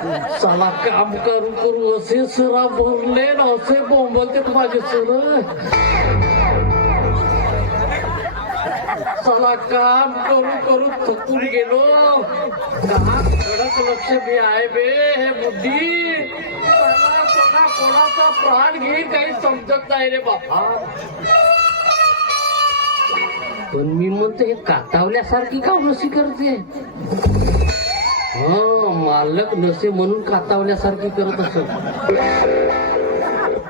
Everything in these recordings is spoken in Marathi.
चला काम करू करू असे सरा भरले ना असे बोंबलते माझे सर. चला काम करू करू थकून गेलो. काम कडक लक्ष बी आहे बे हे बुद्धी. चला कोणाचा प्राण घेईल काही समजत नाही रे बापा. पण मी म्हणतो हे कातावल्यासारखी का नशी करते. हा मालक नसे म्हणून कातावल्यासारखी करत असत.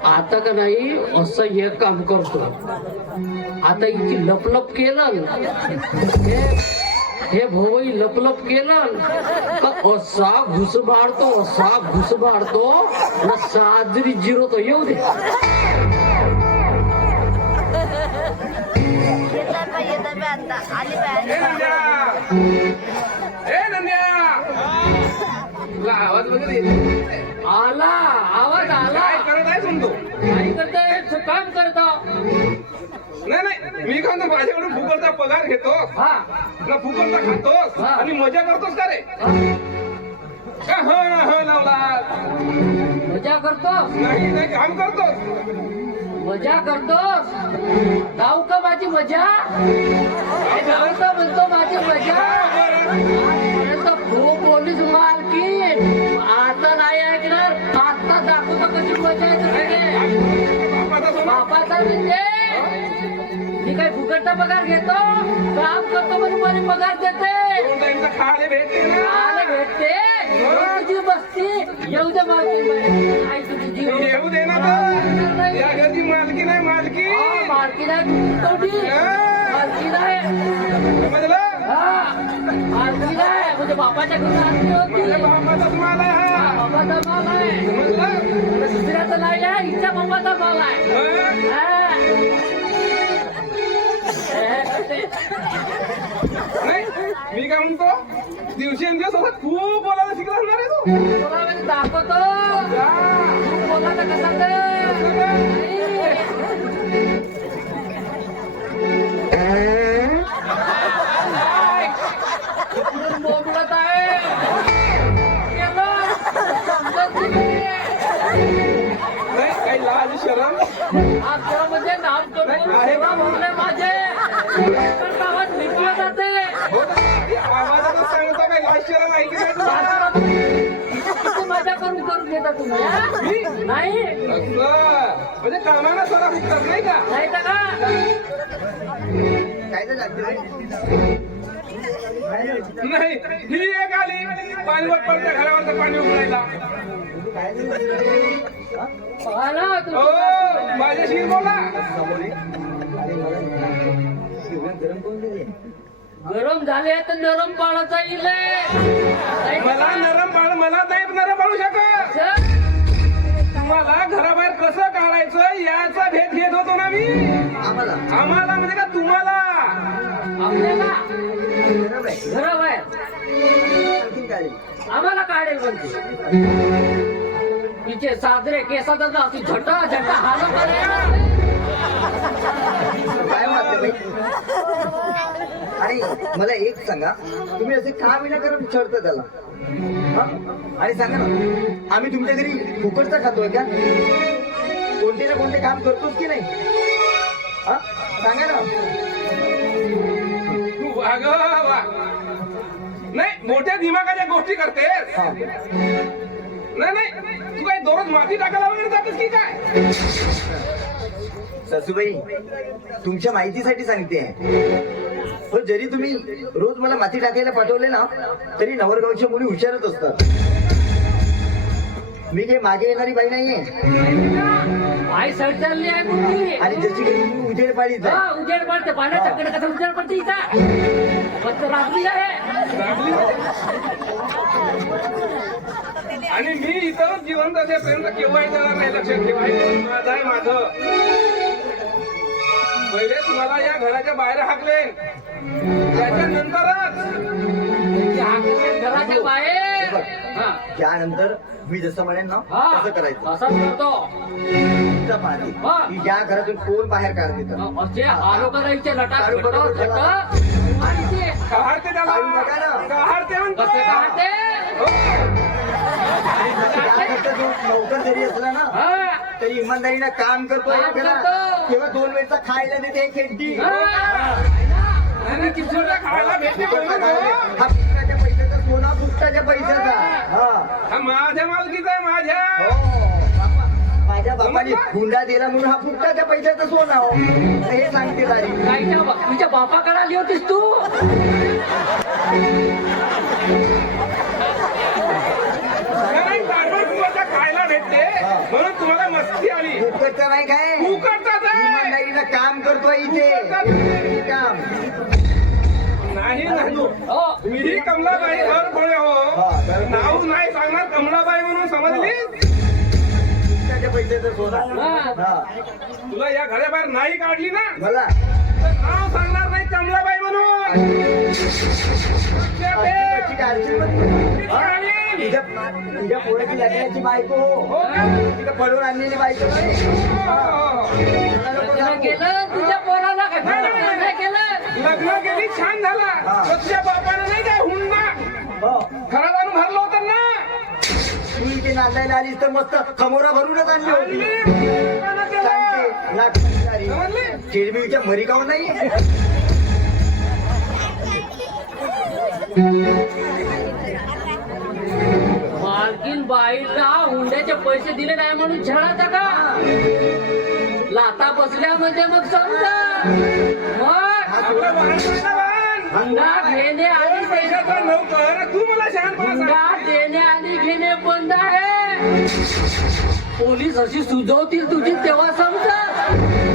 आता का नाही असं हे काम करतो. आता इथे लपलप केलं हे भोवई लपलप केलं तर असा घुस भाडतो ना साजरी जिरवतो. येऊ दे आवाज वगैरे आला आवाज आला. काय करत आहे समजो काय करताय काम करता. नाही नाही मी का माझ्याकडून फुकटचा पगार घेतो हा ना फुकटचा खातोस आणि मजा करतोस का रे. लावला मजा करतोस. नाही नाही काम करतोस. मजा करतोस. गाव का माझी मजा. गावचा म्हणतो माझी मजा. पोलीस मालकी आता नाही ऐकणार. आता दाखवतो कशी मजा येते बापाचा. म्हणजे मी काय फुकटचा पगार घेतो. काम करतो म्हणून मला पगार देते. खाले भेटते खाले भेटते. तुझी बसती येऊ दे मालकी. तुझी जीव येऊ दे ना तर. या घरची मालकी नाही मालकी. मालकी नाही तुझी मालकी नाही. समजलं मालकी नाही म्हणजे बापाच्या घरी आरती होती. बापाचाच माल आहे हा. बापाचा माल आहे. समजलं दुसऱ्याचा नाही आहे. हिच्या बापाचा माल आहे. नाही मी काय म्हणतो दिवसेंदिवस असं खूप बोलायला शिकला असणार आहे तू. बोलावं दाखवतो. बोला तर कसा बोलत आहे. नाही काही लाज शरम आता म्हणजे नाम करून सेवा बोलले माझे गावात विकलं जाते. आवाजातच सांगतो काही लाज शरम आहे की नाही तुला? किती मजा करून करून घेता तुम्ही हा? नाही असं म्हणजे कामाला जरा फुकतात नाही का. नाही तर का नाही ही एक आली पाणीवर पडत्या घरावरचं पाणी उकळायला. पाहाला हो माझ्याशी बोला. गरम झाले तर नरम पाळाचा येईल. मला नरम बाळ मला नाही नरम बाळू शकत. तुम्हाला घराबाहेर कसं काढायचं याचा भेद घेत होतो ना मी. आम्हाला म्हणजे का तुम्हाला. आपल्याला घराबाहेर आम्हाला काढेल म्हणते. तिचे साजरे केसाचा अशी झटा झटा हालत काय वाटतं आणि मला एक सांगा तुम्ही असे का विनाकारण विचारता त्याला. आणि सांगा ना आम्ही तुमच्या घरी फुकटचा खातोय का. कोणते ना कोणते काम करतोच की नाही. सांगा ना. तू वा नाही मोठ्या दिमागाच्या गोष्टी करतेस. नाही नाही तू काय दररोज माती टाकायला वगैरे जातेस की काय. सासूबाई तुमच्या माहितीसाठी सांगते. पण जरी तुम्ही रोज मला माती टाकायला पाठवले ना तरी नवरगावच्या मुली हुशारच असतात. मी काही मागे येणारी बाई नाहीये. आई सर चालली आहे मुलगी. आणि जशी काही तुम्ही उजेड पाडीत आहे. उजेड पडते पाण्याच्याकडे कसा उजेड पडते इथं. फक्त रात्री आहे. आणि मी इथं जिवंत असेपर्यंत केव्हाही जाणार नाही. लक्षात ठेवा माझं आहे माझं. पहिले तुम्हाला या घराच्या बाहेर हाकले त्याच्यानंतरच घराच्या बाहेर. त्यानंतर मी जसं म्हणेन ना तसं करायचं. असंच करतो. पाहते की या घरातून कोण बाहेर काढत असे आलो करायचे लटा काढू बघा. काढते त्याला काढू नका ना. काढते म्हणतो. कसे काढते. जरी असला ना हा. तरी इमानदारीनं काम करतो काम करतो. तेव्हा 2 वेळचा खायला देते एक खेळती हा. आणि चिप्सुला खायला भेटते म्हणून हो. हा फुकटाच्या पैशाचा सोना फुकटाच्या पैशाचा हा हा माझ्या मालकीचा आहे माझ्या हो, बापा. माझ्या बापाने हुंडा दिला म्हणून हा फुकटाच्या पैशाचा सोना हो हे सांगते तारी तुझ्या बापाकडे आली होतीस तू नाही, तारवर तुम्हाला खायला भेटते म्हणून तुम्हाला मस्ती आली फुकटचं नाही काय फुकटचाच आहे. इमानदारीनं काम करतो इथे काम नाही नाही हो मीही कमलाबाई घर बोळे हो हा. नाव नाही सांगणार कमलाबाई म्हणून समजली फुकटाच्या पैशाचा सोना हा तुला या घराबाहेर नाही काढली ना मला तर नाव सांगणार नाही कमलाबाई म्हणून लक्षात ठेव. तुझ्या आणि तुझ्या पोराची लग्नाची बायको हो का? तिथं पडून आणलेली बायको नाही. हो. मला नको लग्न सांगू. केलं तुझ्या पोराला काय लग्न केलं लग्न केली छान झाला हा. तर तुझ्या बापानं नाही काय हुंडा हो खराब आणून भरलं होतं ना तू इथे नांदायला आलीस तर मस्त खमोरा भरूनच आणली होती आणली. कोणानं केलं? सांगते, लाकडी सारी. समजली? चिडबिडच्या मरिकावर नाही मालकीन बाईला हुंड्याचे पैसे दिले नाही म्हणून छळाचा का लाता बसल्या म्हणजे मग समजा मग आपलं वाहन आहे ना वाहन. हुंडा घेणे आणि पैशाचा नोकर तू मला शहाणपणा सांग. हुंडा देणे आणि घेणे बंद आहे पोलीस अशी सुजवतील तुझी तेव्हा समजा